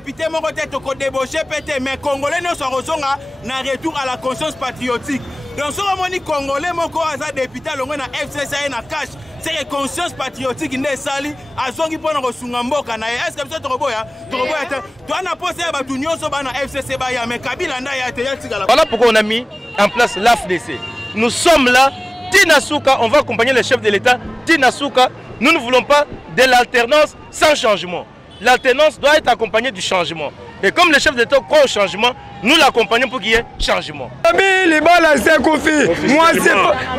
député mon côté toko débauché pété mais congolais ne sont rozonga na retour à la conscience patriotique. Donc ce moni congolais mon ko aza député longo na FCC na cash c'est que conscience patriotique ne sali azongi pona kosunga mboka na est-ce que biso tokoboya to ana posé ba tu nyonso ba na FCC ba ya mais Kabila nda ya te ya tigala. Voilà pourquoi on a mis en place l'AFDC. Nous sommes là, Tinasuka, on va accompagner le chef de l'État, Tinasuka. Nous ne voulons pas de l'alternance sans changement. L'alternance doit être accompagnée du changement. Et comme le chef de l'État croit au changement, nous l'accompagnons pour qu'il y ait changement.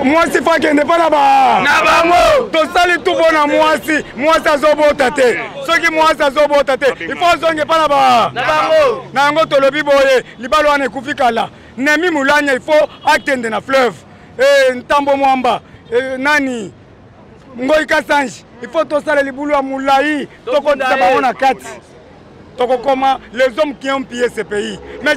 Moi, c'est pas qu'il n'est pas là-bas. Donc ça, les tout bon à moi, ça zobo tate. Ceux qui moi, ça zobo tate. Il faut que n'est pas là-bas. Nango to lobi boye, libalo ane kufikala. Nemi mulanya, il faut attendre na fleuve. Ntambo mwamba, nani. Ngoi Kassange, il faut tout ça les boulots à Moulaï, toko tabana 4. Toko comment les hommes qui ont pillé ce pays. Mais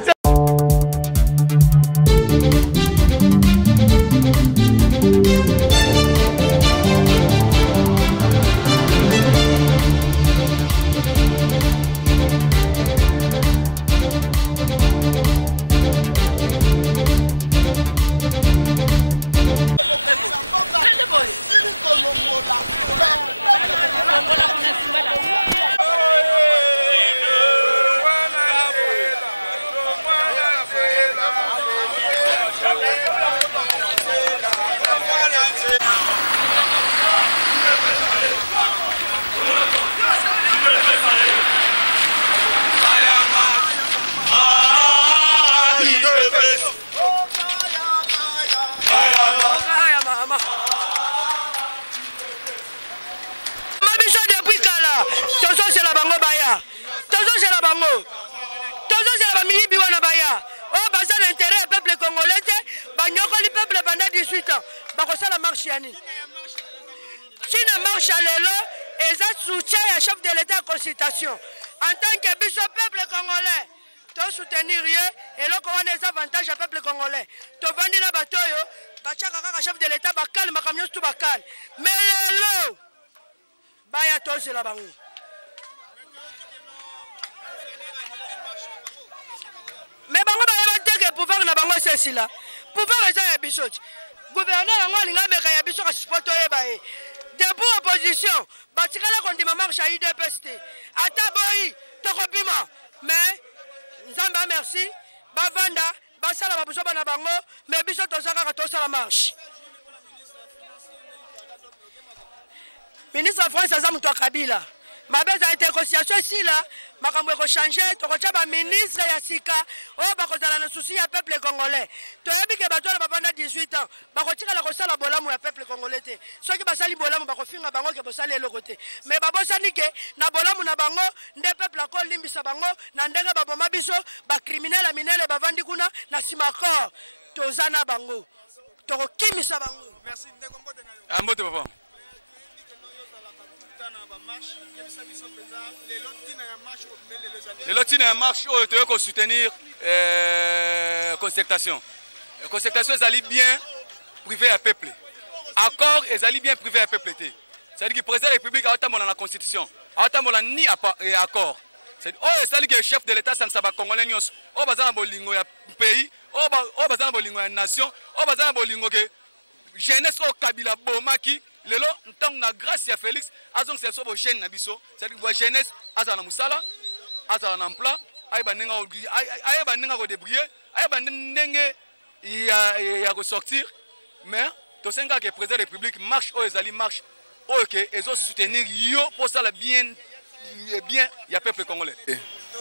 chef de l'État consultation en tant que biso peuple congolais to soutenir et là qu'on a des avantages au peuple congolais to vandi na batoyo bachaka kaka chef de l'État bakal makamyo tout bakal mais lelo baya to c'est la bango mais bango ba teke pouvoir na bango c'est là pouvoir eza ya biso gouverneur ngo linga meka ya biso ka support ye bae debout opposition batikala kondima marche à IDPST ata boyi tokopima mais nzamba merci bavanda basala babuso bana bango mais biso tozaka tosala marche ministre France aza muto Kabila mabeza été négociation ici là makambo ko changer tokocha ba ministre ya sika o bakozala na souci ya peuple congolais toyebi ke bato ba banda 18 ans bakotikala ko sala bolamu ya peuple congolais te soki basali bolamu bakofinga bango ke bosali eloko te mais babosani ke na bolamu na bango nde peuple ko limbisa bango na ndenge baboma biso ba criminel minele bavandi kuna na simakor tozana bango tokokimisa bango. Merci ndeko mbote na yo. Mbote papa. Les lotis na marche où tu veux soutenir concertation. Concertation est bien privé à peuple. Accord est bien privé à peuple. C'est-à-dire que le président de la République a attendu la constitution, a attendu ni accord. C'est-à-dire que le chef de l'État sans savoir congolais nyos, au bazar bolingo ya pays, au bazar bolingo ya nation, au bazar bolingo que jeunesse au Kabila bomaki. Lelo ntang na grâce ya Félix azong c'est sobo jeune na biso c'est-à-dire que jeunesse azana musala azana emploi ayeba nenga ko débrouiller ayeba ndenge ya ko sortir mais to senga que président de la République marche o ezali marche o que ezo soutenir yo pour ça bien ya peuple congolais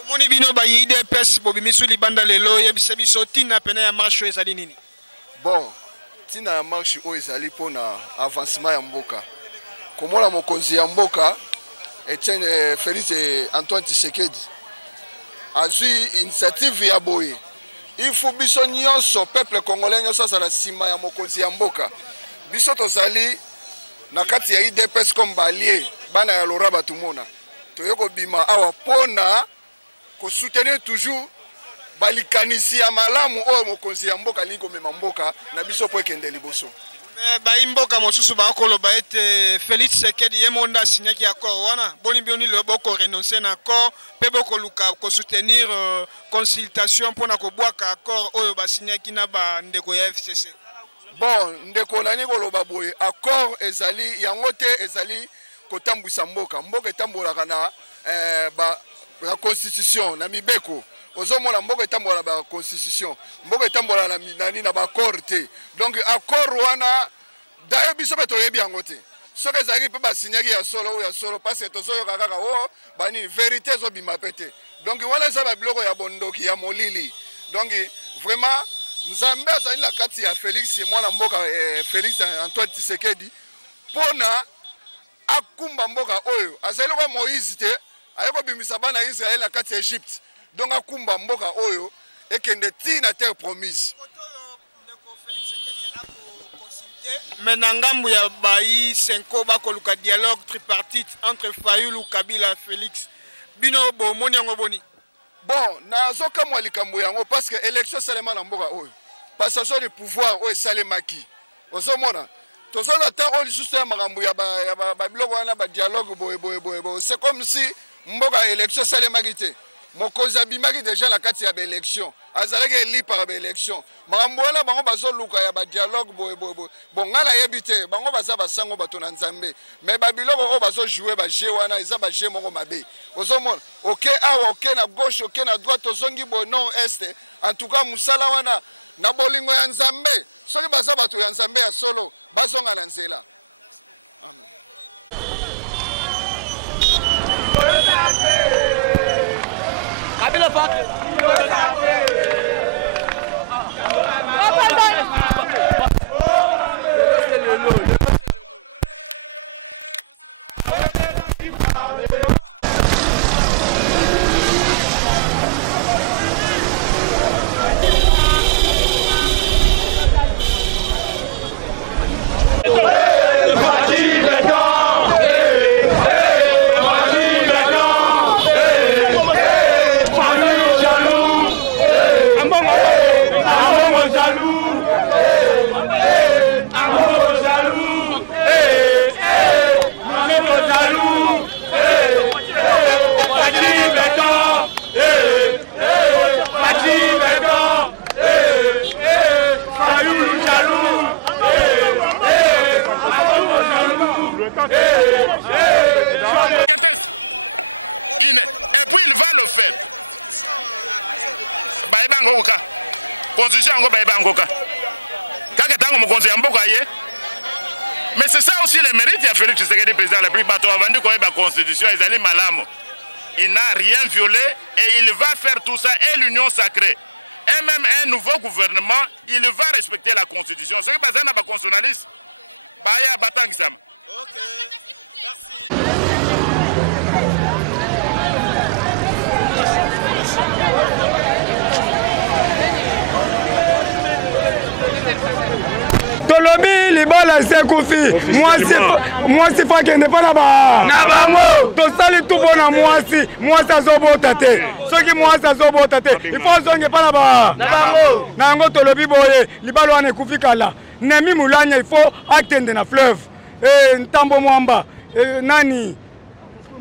moni bino ba IDPS bobimisu libanda lelo yebisa biso tina pena ya marche ezali nini bon tina marche o ezali pona avancement ya mboka komona mokonzi ya mboka Etienne Félix Antoine Tshisekedi azui initiative ya boye il faut biso nyonso peuple congolais nyonso sala sima ya mokonzi ya mboka biso tozali na kati ya IDPS comme balier bana ya lora batumona toyoko bima awa pona ko soutenir toujours balikanisi ya malamu oyo mokonzi ya mboka lingo mema mboka na biso po ekende liboso baimboka mosusu bakoloba ete Félix Tshisekedi ye monde asignaki accord wana boni bioni le boko renoncer na accord pe boko luka ko soutenir consultation pona ko bwaka accord oyo basignaki na ba ndeko ya FCC. Bon ndeko nani koloba boye accord ezali yango te ezali kotambwisa mboka etambolaka na la constitution na mibeko ozomona mboka etambola ba constitution mboka etambola na minani na ba accord te donc accord wana dayo biso beto yebi yango te soki ezalaki mpe basignaki ya solo parce que tozoyoka kaka o bani vérité ezobima pe te donc wana eza babiloko ya bondoki ya molili donc vraiment nzambe azali na kati ya Félix mwana mboka Félix Antoine Tshisekedi mpona akumba mboka oyo azali kwa Moïse te ayeko bimisa bana Israël na kati ya Egypte donc akumba mboka oyo ekende tina terre promise. Mais nangambu ya bayi senko bakoluka dialogue tripartite entre Fayulu Kabila Félix bino bo moni yango boni. Bon nazoka mwa likambo yango parce que élection salema na mboka oyo passation de pouvoir oyo salemaki ozomona tozona ta oyo lisusu ya makambo ya ba biloko wana ba dialogue boye c'est comme si mboka élection salemaki te mokonzi abimaki déjà na kati ya ba élection azalaki eli par ba élection makambo wana bango bazoluka ya ba dialogue boye bon ngala yebi te bango baza basango bato na nzambe mais ba biloko oyo bazojouer ba jeu wana eza ba jeu moko mabe ozomona ok awa ok na gauche ok na droite ozongi boye non est en tout cas musala wana na bolingo ya nzambe soki baza bato ya nzambe ya solo bazonga na nzela. Amen. Et puis il va le faire. Baïbangoka. Constitution ngo baïbangoka. Kaka tango mokonzi ya mboka ye. Mais c'est ça aussi le mérite ya Félix Tshisekedi président la plus bateau avant de connaître la constitution ezali malamu. Il n'a rien violé et il va faire tout ça et l'union sacrée. Et même un nouveau gouvernement, il va respecter la constitution. Ce qui passe à la constitutionnaliste, baya batangisama. OK. Merci. Tolobi libala sekufi mwasi fa kende pa na bango tosali tout bona mwasi azobota te soki mwasi azobota te il faut zonge pa na bango na yango tolobi boye libala wana ekufi kala nemi mulanya il faut akende na fleuve ntambo mwamba nani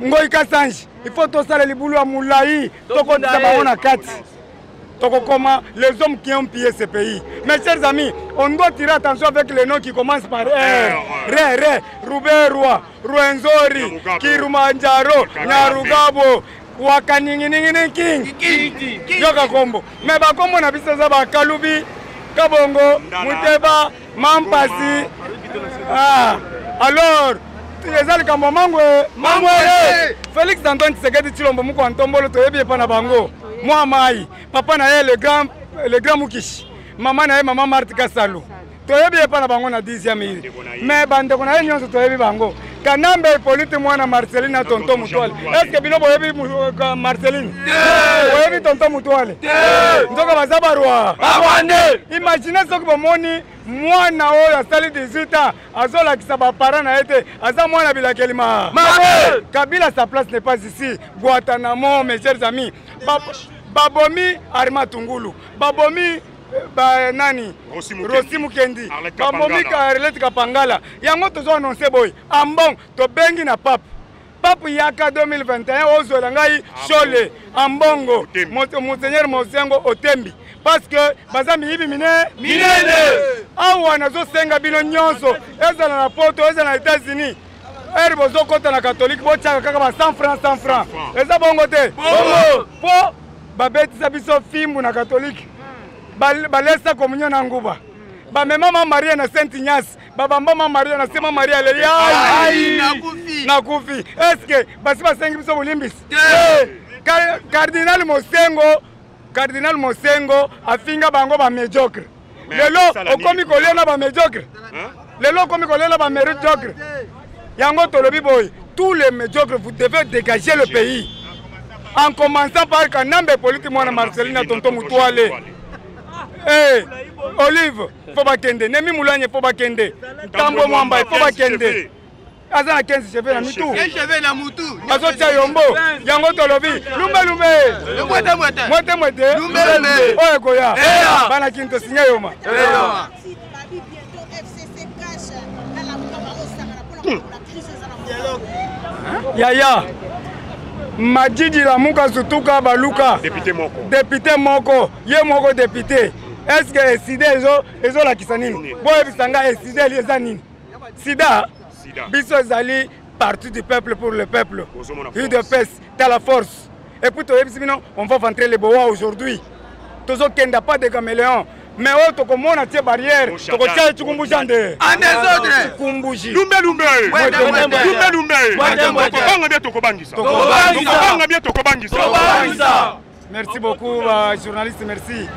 ngoi kasanji il faut tosala libulu ya mulai tokotisa bango na kati. Comment les hommes qui ont pillé ce pays. Mes chers amis, on doit tirer attention avec les noms qui commencent par R. Ruberwa, Ruenzori, Kirumanjaro, Nyarugabo, Wakaninginingini King, Yoga Kombo. Mais comme on a vu ça, Kalubi, Kabongo, Muteba, Mampasi. Alors, ezali kamba mangwe Félix Antoine Tshisekedi Tshilombo muko antombolo toyebi pa na bango moi mai papa na ye le grand Mukishi maman na ye maman Marthe Kasalu toyebi pa na bango na 10e mais bande ko na ye nyonso toyebi bango Kanambe Polite mwana Marceline na tonton Mutwale est-ce que bino boyebi Marceline boyebi tonton Mutwale ndoka bazabarwa imaginez soki bomoni mwana oyo asali 18 ans azolakisa baparent na ete aza mwana bilakeli Kabila sa place n'est pas ici. Guantanamo mes chers amis babomi Arima Tungulu babomi nani Rossi Mukendi bambomika Arlette Kapangala yango tozo annoncer boy ambon to bengi na pape yaka 2021 ozola ngai Chole ambongo Monseigneur Mosengo Otembi parce que bazami hivi minene awa nazo senga bino nyonso ezala na poto ezala na États-Unis bozo kota na catholique bochaka kaka ba 100 francs eza bongo te bongo po babetisa biso fimbu na catholique balesa communion na nguba bamema mama Maria na Saint Ignace babamba mama Maria na Sema Maria leya nakufi eske basi basengi biso bolimbisi Cardinal Mosengo afinga bango ba médiocre lelo okomi kolena ba médiocre lelo okomi kolena ba médiocre yango tolobi boy tous les médiocres vous devez dégager le pays en commençant par Kanambe politique moi na Marcelina tonton Mutuale Olive faut bakende Nemi Moulanye faut bakende Tambo Mwamba faut bakende Azana 15 cheveux na mitu 15 cheveux na mutu Azo tia yombo yango tolobi lumbe mwete lumbe oye koya bana kinto sinya yoma Yaya Majidi la muka sutuka baluka député moko ye moko député est-ce que sida ezo la kisanini boye bisanga sida eza nini sida biso ezali parti du peuple pour le peuple UDPS t'as la force et puis on va ventrer les bois aujourd'hui tozo kenda pas de caméléon mais autre comme on a tes barrières toko tia tukumbu jande en désordre kumbuji lumbe merci beaucoup journaliste merci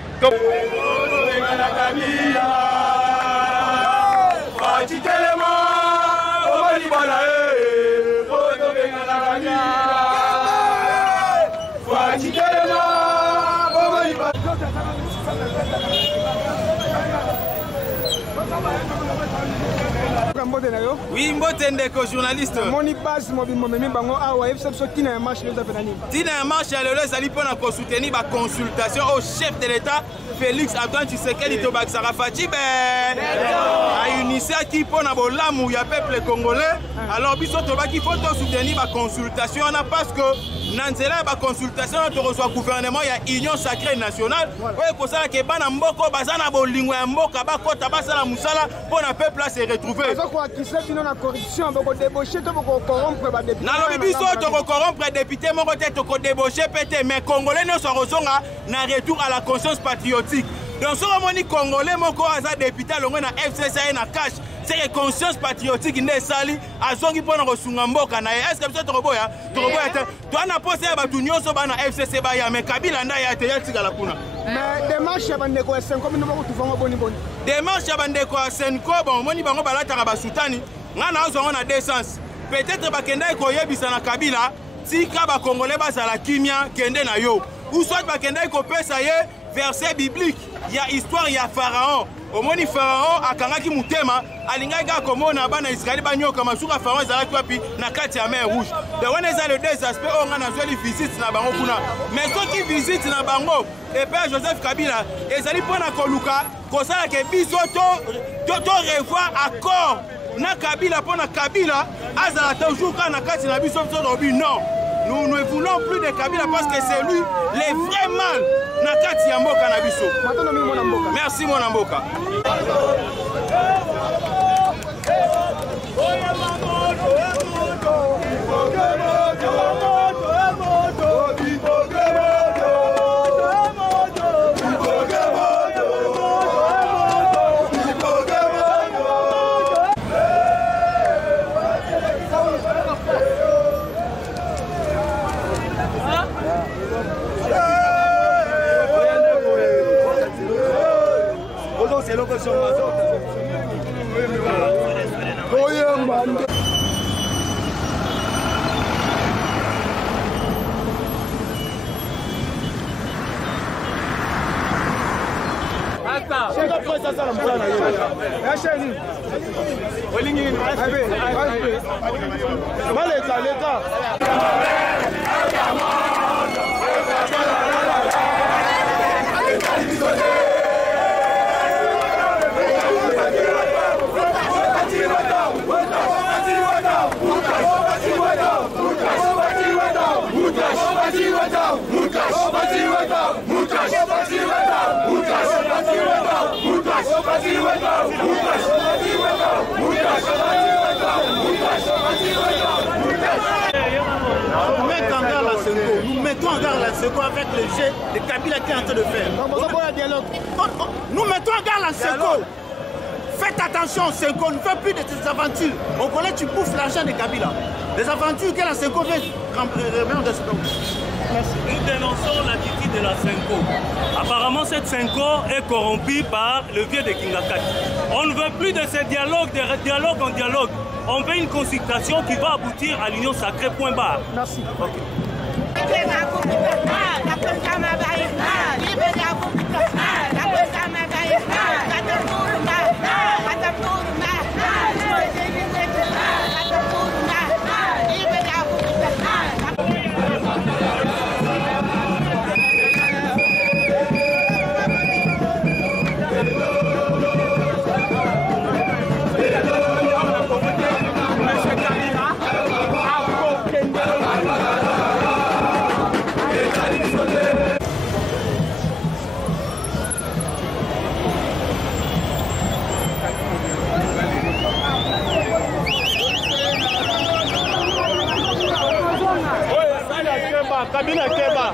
Oui, mbote ndeko journaliste. Moni base mobimbo memi bango awa efsa biso tina ya marche les avenani. Tina ya marche ya lelo ezali pona ko soutenir ba consultation au chef de l'État Félix Antoine Tshisekedi to Bakisaka Fachi a unissé qui pona bolamu ya peuple congolais. Alors biso to baki faut soutenir ba consultation na parce que nanzela ba consultation to reçoit gouvernement ya union sacrée nationale. Oye ko sala ke bana mboko bazana bolingo ya mboka bakota basala musala pona peuple se retrouver. Quoi qui se finit la corruption, beaucoup débaucher, beaucoup corrompre les députés. Dans le biso, tu corrompre les députés, mon côté, tu débaucher, pété, mais Congolais ne sont pas na retour à la conscience patriotique. Donc, ce moment Congolais, mon corps, as député, le na FCC na cash, c'est la conscience patriotique ne sali, à zongi pour nous sungamboka na. Est-ce que tu roboya, toi na posé à Batunyo so na FCC baya, mais Kabila na ya te yatika la kuna. Mais démarche ya bandeko ya Senko nous va retrouver boni boni. Démarche ya bandeko ya Senko bon moni bango balata ba sutani. Ngana ozo na deux sens. Peut-être bakenda ko yebisa na Kabila, tika ba Congolais bazala kimia kende na yo. Ou soit bakenda ko pesa ye verset biblique. Il y a histoire ya Pharaon. Omoni Pharaon akangaki mutema alingaka komona bana Israël banyoka masuka Pharaon ezalaki wapi na kati ya mer rouge. Donc on est les deux aspects on a nazoli visite na bango kuna. Mais ceux qui visitent na bango et Père Joseph Kabila ezali pona koluka kosala ke biso to revoir accord na Kabila pona Kabila azala toujours kana kati na biso robi non. Nous ne voulons plus de Kabila parce que c'est lui le vrai mal na kati ya mboka na biso. Merci mon mboka. C'est l'occasion. mettre en garde la Senko. Nous mettons en garde la Senko avec le jet de Kabila qui est en train de faire. Nous mettons en garde la Senko. Faites attention, Senko, ne faites plus de ces aventures. On connaît, tu bouffes l'argent de Kabila. Les aventures que la Senko fait remettre de ce nom. Merci. Nous dénonçons l'attitude de la Senko. Apparemment, cette Senko est corrompue par le vieux de Kingakati. On ne veut plus de ces dialogues, de dialogue en dialogue. On veut une consultation qui va aboutir à l'union sacrée, point barre. Merci. Okay. Kabila Keba.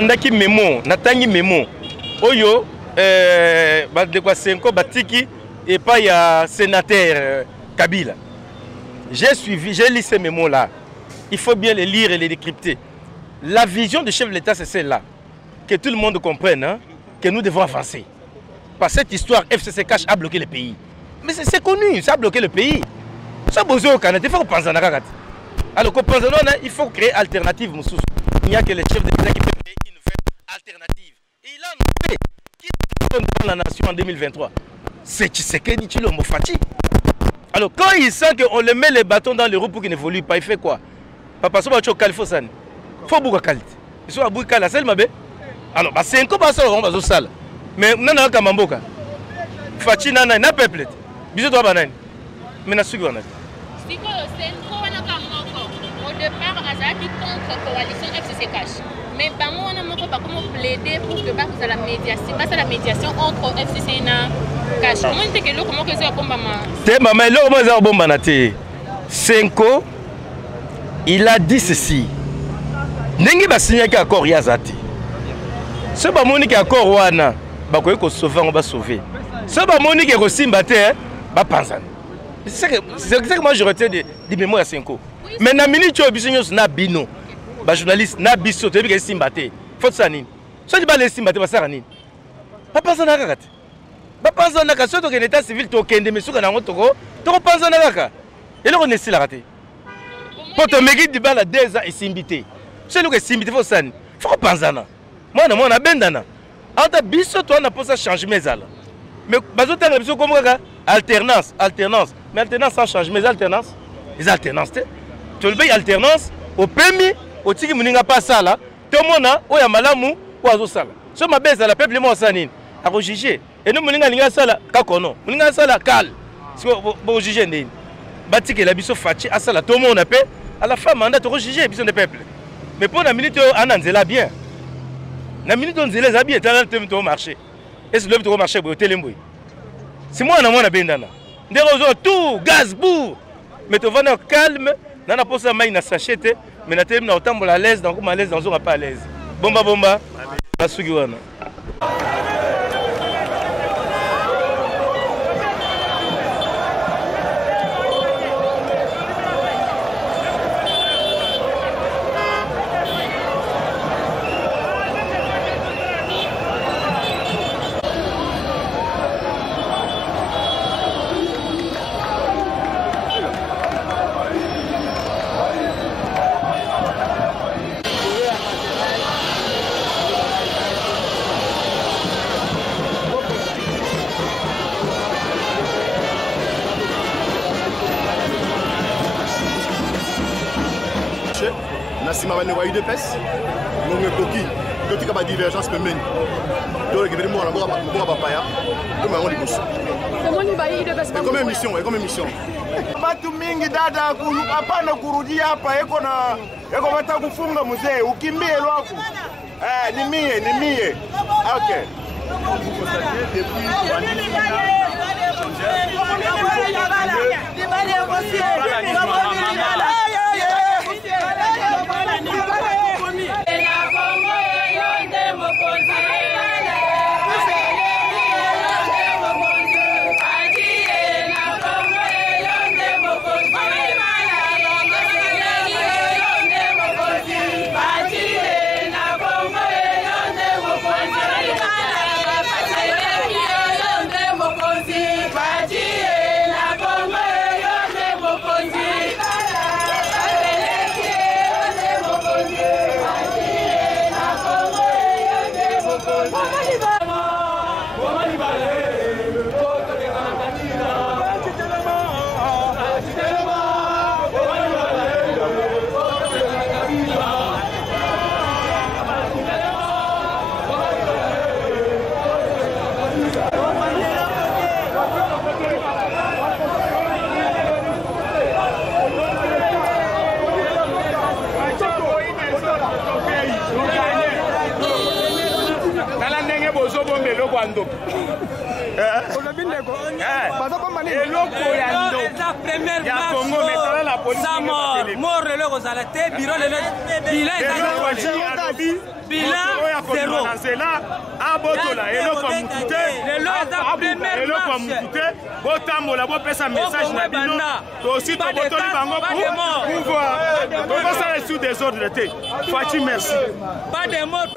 Ndaki memo, natangi memo. Oyo, de Senko batiki et pas il y a sénateur Kabila. J'ai suivi, j'ai lu ces mémos là. Il faut bien les lire et les décrypter. La vision du chef de l'État c'est celle-là, que tout le monde comprenne, hein, que nous devons avancer. Parce que cette histoire, FCCK a bloqué le pays. Mais c'est connu, ça a bloqué le pays. Ça besoin au Canada, il faut penser à la. Alors, il faut créer alternative. Il n'y a que le chef de l'État qui peut créer une nouvelle alternative. Et il a montré qui est la nation en 2023. C'est Tshisekedi Tshilombo Fachi. Alors, quand il sent qu'on le met les bâtons dans les roues pour qu'il n'évolue pas, il fait quoi? Papa Soba Chokal, il faut ça. Il faut beaucoup de qualité. Il faut beaucoup de qualité. Alors, c'est un peu ça, on va se salle. Mais nous avons Kamamboka. Fachi nana, na peuple. Bisous toi banane. Mais na sugi on a. Siko Senko wana kamoko. Au départ, azaki contre coalition FCCK. Mais bango wana moko ba comment plaider pour que ba la médiation, ba la médiation entre FCC na Kash. Comment te kelo comment que ça bomba ma. Te mama lo mo za bomba na te. Senko il a dit ceci. Ndenge ba signé ki accord ya zati. Ce ba moni ki accord wana ba ko ko sauver on va sauver. Ce ba moni ki ko simba te ba panzana. C'est que moi je retiens des mémoires à Senko. Mais na minute au biso na bino. Ba journaliste na biso te bi ke simba te. Faut ça nini. So di ba le simba te ba sara nini. Ba panzana kakati. Ba panzana ka so to ke état civil to kende mesuka na ngotoko to ko panzana kaka. Et là on est si la raté. Pour te meki di ba la 2 ans et simbité. C'est le que simbité faut ça. Faut panzana. Moi na bendana. Anta biso to na posa changement zala. Mais bazo tanga biso comme kaka alternance. Mais alternance sans changement, les alternances. Tu le payes alternance, au permis, au tiki mouninga pas ça là. Tout le monde a, ou ya malamu, ou azo ça là. Si ma baisse à la peuple, moi ça n'est à juger. Et nous mouninga ninga ça là, kakono. Mouninga ça là, cal. Si vous jugez n'est. batike la biso fachi asala tout le monde appelle à la fin mandat to juger biso de peuple mais pour la minute ananzela bien na minute on zela za bien tala to marché et ce le marché bo telemboy c'est moi na bendana ndero tout gaz bou mais tu vas calme nana posa mai na sachete mais na tellement na otambola à l'aise donc à l'aise dans on pas à l'aise bomba basugi wana Nassima va nous de pes, nous me coquille, tout est capable de divergence mais même. Donc le gouvernement a encore pas paya, comme on dit tous. Comment il va y de pes? Comme mission. Watu mingi dada hapana kurudia hapa eko mata kufunga mzee ukimbie lwako. Ni mie. Okay. Vous constatez depuis Fachi, merci. Pas de morts.